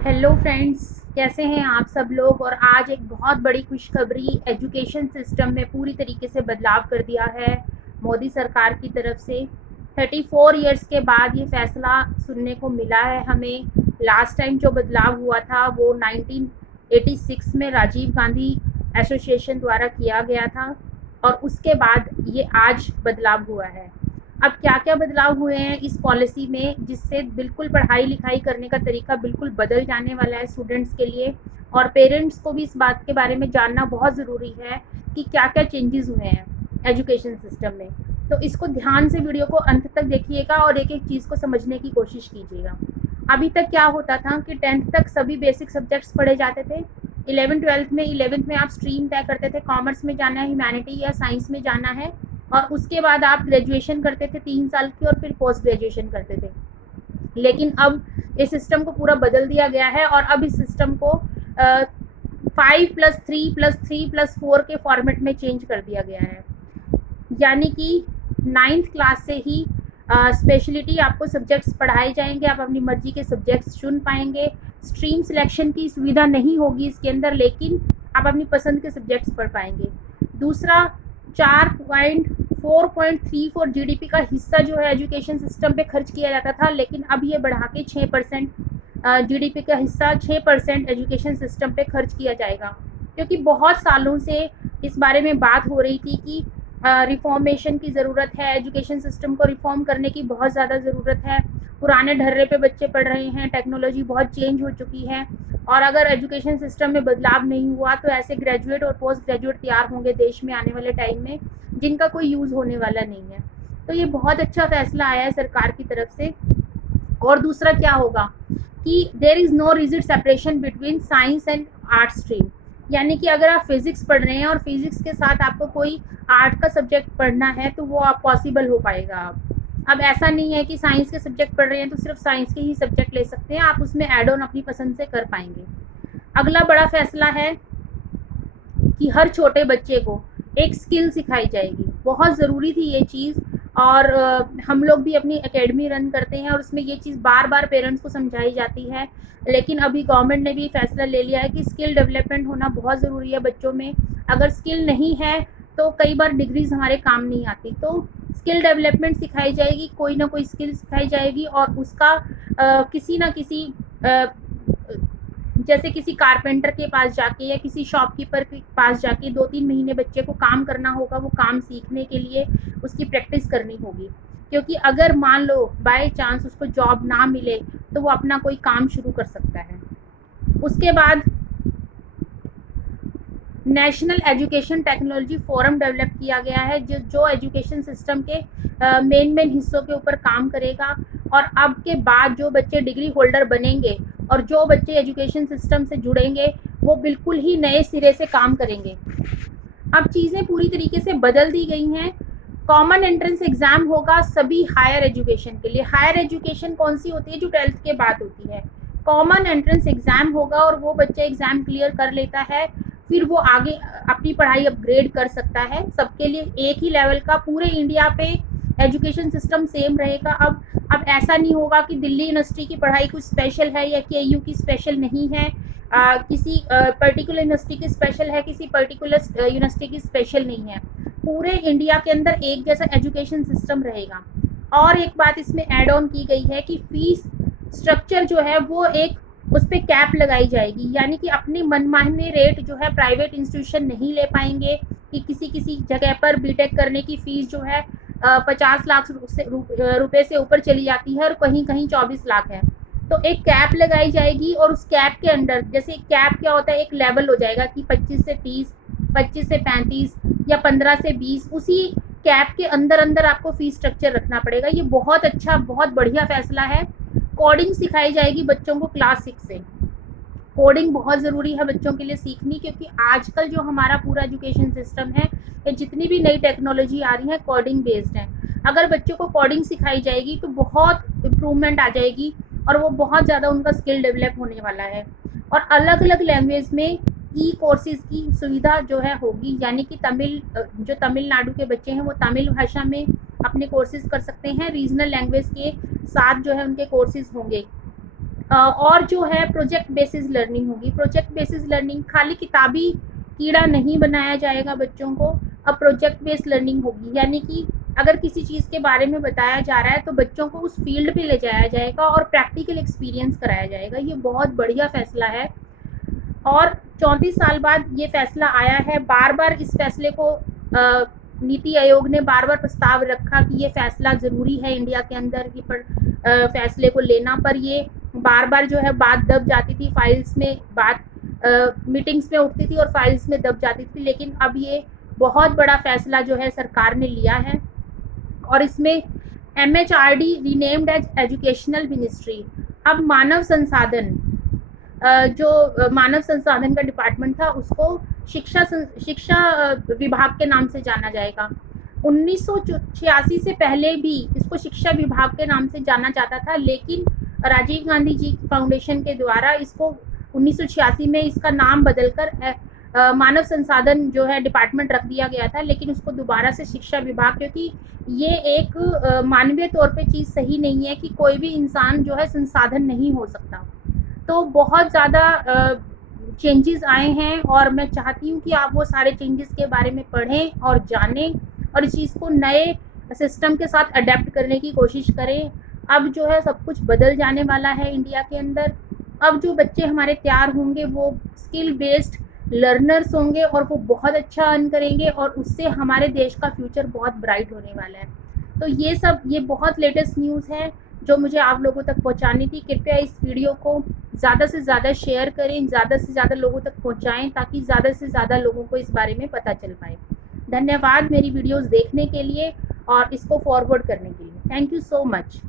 Hello friends, कैसे हैं आप सब लोग। और आज एक बहुत बड़ी खुशखबरी एजुकेशन सिस्टम में पूरी तरीके से बदलाव कर दिया है मोदी सरकार की तरफ से। 34 इयर्स के बाद ये फैसला सुनने को मिला है हमें। लास्ट टाइम जो बदलाव हुआ था वो 1986 में राजीव गांधी एसोसिएशन द्वारा किया गया था और उसके बाद ये आज बदलाव हुआ है। अब क्या क्या बदलाव हुए हैं इस पॉलिसी में, जिससे बिल्कुल पढ़ाई लिखाई करने का तरीका बिल्कुल बदल जाने वाला है स्टूडेंट्स के लिए। और पेरेंट्स को भी इस बात के बारे में जानना बहुत ज़रूरी है कि क्या क्या चेंजेस हुए हैं एजुकेशन सिस्टम में। तो इसको ध्यान से वीडियो को अंत तक देखिएगा और एक एक चीज़ को समझने की कोशिश कीजिएगा। अभी तक क्या होता था कि 10th तक सभी बेसिक सब्जेक्ट्स पढ़े जाते थे। 11th में आप स्ट्रीम तय करते थे, कॉमर्स में जाना है, ह्यूमैनिटी या साइंस में जाना है। और उसके बाद आप ग्रेजुएशन करते थे 3 साल की और फिर पोस्ट ग्रेजुएशन करते थे। लेकिन अब इस सिस्टम को पूरा बदल दिया गया है और अब इस सिस्टम को 5+3+3+4 के फॉर्मेट में चेंज कर दिया गया है। यानी कि 9th क्लास से ही स्पेशलिटी आपको सब्जेक्ट्स पढ़ाए जाएंगे, आप अपनी मर्जी के सब्जेक्ट्स चुन पाएंगे। स्ट्रीम सिलेक्शन की सुविधा नहीं होगी इसके अंदर, लेकिन आप अपनी पसंद के सब्जेक्ट्स पढ़ पाएंगे। दूसरा, 4.34 जीडीपी का हिस्सा जो है एजुकेशन सिस्टम पे खर्च किया जाता था, लेकिन अब ये बढ़ा के 6% जीडीपी का हिस्सा 6% एजुकेशन सिस्टम पे खर्च किया जाएगा। क्योंकि बहुत सालों से इस बारे में बात हो रही थी कि रिफॉर्मेशन की ज़रूरत है, एजुकेशन सिस्टम को रिफॉर्म करने की बहुत ज़्यादा ज़रूरत है। पुराने ढर्रे पे बच्चे पढ़ रहे हैं, टेक्नोलॉजी बहुत चेंज हो चुकी है और अगर एजुकेशन सिस्टम में बदलाव नहीं हुआ तो ऐसे ग्रेजुएट और पोस्ट ग्रेजुएट तैयार होंगे देश में आने वाले टाइम में, जिनका कोई यूज़ होने वाला नहीं है। तो ये बहुत अच्छा फैसला आया है सरकार की तरफ से। और दूसरा क्या होगा कि there is no rigid separation between science and art stream. यानी कि अगर आप फिज़िक्स पढ़ रहे हैं और फिज़िक्स के साथ आपको कोई आर्ट का सब्जेक्ट पढ़ना है तो वो आप पॉसिबल हो पाएगा। अब ऐसा नहीं है कि साइंस के सब्जेक्ट पढ़ रहे हैं तो सिर्फ साइंस के ही सब्जेक्ट ले सकते हैं, आप उसमें ऐड ऑन अपनी पसंद से कर पाएंगे। अगला बड़ा फैसला है कि हर छोटे बच्चे को एक स्किल सिखाई जाएगी। बहुत ज़रूरी थी ये चीज़ और हम लोग भी अपनी एकेडमी रन करते हैं और उसमें ये चीज़ बार बार पेरेंट्स को समझाई जाती है। लेकिन अभी गवर्नमेंट ने भी फैसला ले लिया है कि स्किल डेवलपमेंट होना बहुत ज़रूरी है बच्चों में। अगर स्किल नहीं है तो कई बार डिग्रीज़ हमारे काम नहीं आती। तो स्किल डेवलपमेंट सिखाई जाएगी, कोई ना कोई स्किल सिखाई जाएगी और उसका किसी ना किसी जैसे किसी कारपेंटर के पास जाके या किसी शॉपकीपर के पास जाके 2-3 महीने बच्चे को काम करना होगा। वो काम सीखने के लिए उसकी प्रैक्टिस करनी होगी, क्योंकि अगर मान लो बाय चांस उसको जॉब ना मिले तो वो अपना कोई काम शुरू कर सकता है। उसके बाद national education technology forum develop किया गया है जो एजुकेशन सिस्टम के मेन हिस्सों के ऊपर काम करेगा। और अब के बाद जो बच्चे डिग्री होल्डर बनेंगे और जो बच्चे एजुकेशन सिस्टम से जुड़ेंगे वो बिल्कुल ही नए सिरे से काम करेंगे। अब चीज़ें पूरी तरीके से बदल दी गई हैं। कॉमन एंट्रेंस एग्ज़ाम होगा सभी हायर एजुकेशन के लिए। हायर एजुकेशन कौन सी होती है? जो 12th के बाद होती है। कॉमन एंट्रेंस एग्ज़ाम होगा और वो बच्चा एग्ज़ाम क्लियर कर लेता है, फिर वो आगे अपनी पढ़ाई अपग्रेड कर सकता है। सबके लिए एक ही लेवल का पूरे इंडिया पे एजुकेशन सिस्टम सेम रहेगा। अब ऐसा नहीं होगा कि दिल्ली यूनिवर्सिटी की पढ़ाई कुछ स्पेशल है या केयू की स्पेशल नहीं है, किसी पर्टिकुलर यूनिवर्सिटी की स्पेशल है, किसी पर्टिकुलर यूनिवर्सिटी की स्पेशल नहीं है। पूरे इंडिया के अंदर एक जैसा एजुकेशन सिस्टम रहेगा। और एक बात इसमें ऐड ऑन की गई है कि फीस स्ट्रक्चर जो है वो एक उस पर कैप लगाई जाएगी। यानी कि अपनी मनमाने रेट जो है प्राइवेट इंस्टीट्यूशन नहीं ले पाएंगे कि किसी जगह पर बीटेक करने की फ़ीस जो है 50 लाख रुपए से ऊपर चली जाती है और कहीं कहीं 24 लाख है। तो एक कैप लगाई जाएगी और उस कैप के अंडर, जैसे कैप क्या होता है, एक लेवल हो जाएगा कि 25 से 30, 25 से 35 या 15 से 20, उसी कैप के अंदर अंदर आपको फ़ीस स्ट्रक्चर रखना पड़ेगा। ये बहुत अच्छा, बहुत बढ़िया फैसला है। कोडिंग सिखाई जाएगी बच्चों को क्लास 6 से। कोडिंग बहुत ज़रूरी है बच्चों के लिए सीखनी, क्योंकि आजकल जो हमारा पूरा एजुकेशन सिस्टम है या जितनी भी नई टेक्नोलॉजी आ रही है कोडिंग बेस्ड है। अगर बच्चों को कोडिंग सिखाई जाएगी तो बहुत इम्प्रूवमेंट आ जाएगी और वो बहुत ज़्यादा उनका स्किल डेवलप होने वाला है। और अलग अलग लैंग्वेज में ई कोर्सेज़ की सुविधा जो है होगी। यानी कि जो तमिलनाडु के बच्चे हैं वो तमिल भाषा में अपने कोर्सेज़ कर सकते हैं, रीजनल लैंग्वेज के साथ जो है उनके कोर्सेज़ होंगे। और जो है प्रोजेक्ट बेसिस लर्निंग होगी। प्रोजेक्ट बेसिस लर्निंग, खाली किताबी कीड़ा नहीं बनाया जाएगा बच्चों को, अब प्रोजेक्ट बेस्ड लर्निंग होगी। यानी कि अगर किसी चीज़ के बारे में बताया जा रहा है तो बच्चों को उस फील्ड पे ले जाया जाएगा और प्रैक्टिकल एक्सपीरियंस कराया जाएगा। ये बहुत बढ़िया फैसला है और 34 साल बाद ये फैसला आया है। बार बार इस फैसले को नीति आयोग ने बार बार प्रस्ताव रखा कि ये फैसला ज़रूरी है इंडिया के अंदर ये फैसले को लेना, पर ये बार बार जो है बात दब जाती थी फाइल्स में, बात मीटिंग्स में उठती थी और फाइल्स में दब जाती थी। लेकिन अब ये बहुत बड़ा फैसला जो है सरकार ने लिया है और इसमें MHRD renamed as educational ministry. अब मानव संसाधन, जो मानव संसाधन का डिपार्टमेंट था उसको शिक्षा विभाग के नाम से जाना जाएगा। 1986 से पहले भी इसको शिक्षा विभाग के नाम से जाना जाता था, लेकिन राजीव गांधी जी फाउंडेशन के द्वारा इसको 1986 में इसका नाम बदलकर मानव संसाधन जो है डिपार्टमेंट रख दिया गया था। लेकिन उसको दोबारा से शिक्षा विभाग, क्योंकि ये एक मानवीय तौर पे चीज़ सही नहीं है कि कोई भी इंसान जो है संसाधन नहीं हो सकता। तो बहुत ज़्यादा चेंजेस आए हैं और मैं चाहती हूँ कि आप वो सारे चेंजेस के बारे में पढ़ें और जानें और इस चीज़ को नए सिस्टम के साथ अडेप्ट करने की कोशिश करें। अब जो है सब कुछ बदल जाने वाला है इंडिया के अंदर। अब जो बच्चे हमारे तैयार होंगे वो स्किल बेस्ड लर्नर्स होंगे और वो बहुत अच्छा अर्न करेंगे और उससे हमारे देश का फ्यूचर बहुत ब्राइट होने वाला है। तो ये बहुत लेटेस्ट न्यूज़ है जो मुझे आप लोगों तक पहुंचानी थी। कृपया इस वीडियो को ज़्यादा से ज़्यादा शेयर करें, ज़्यादा से ज़्यादा लोगों तक पहुंचाएं ताकि ज़्यादा से ज़्यादा लोगों को इस बारे में पता चल पाए। धन्यवाद मेरी वीडियोस देखने के लिए और इसको फॉरवर्ड करने के लिए। Thank you so much.